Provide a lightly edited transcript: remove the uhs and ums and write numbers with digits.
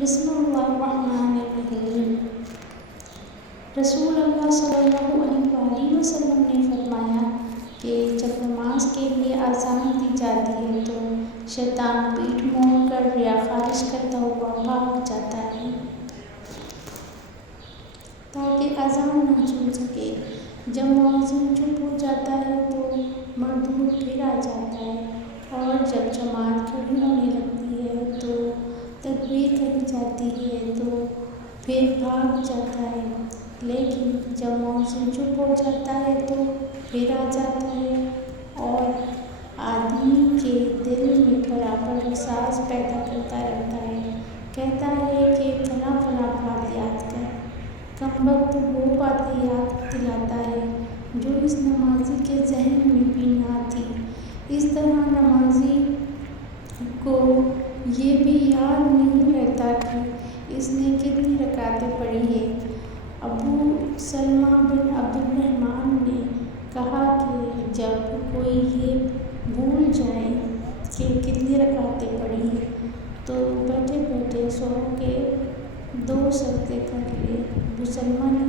بسم اللہ الرحمن الرحیم۔ رسول اللہ صلی اللہ علیہ وآلہ وسلم نے فرمایا کہ جب نماز کے لیے اذان دی جاتی ہے تو شیطان پیٹھ موڑ کر ریا خارج کرتا ہوا بھاگ جاتا ہے تاکہ اذان نہ سن سکے۔ جب مؤذن چپ ہو جاتا ہے تو مردود پھر آ جاتا ہے اور جب جماعت کھڑی ہونے لگتی ہے تو تکبیر کہی جاتی ہے تو پھر بھاگ جاتا ہے، لیکن جب مؤذن چپ ہو جاتا ہے تو پھر آ جاتا ہے اور آدمی کے دل میں برابر احساس پیدا کرتا رہتا ہے، کہتا ہے کہ فلاں فلاں بات یاد کر۔ کمبخت وہ باتیں یاد دلاتا ہے جو اس نمازی کے ذہن میں بھی نہ تھی۔ اس طرح نمازی کو یہ بھی یاد نہیں رہتا کہ اس نے کتنی رکعتیں پڑھی ہیں۔ ابو سلمہ بن عبد الرحمن نے کہا کہ جب کوئی یہ بھول جائے کہ کتنی رکعتیں پڑھی ہیں تو بیٹھے بیٹھے سو کے 2 سجدے کر لے۔ ابو سلمہ نے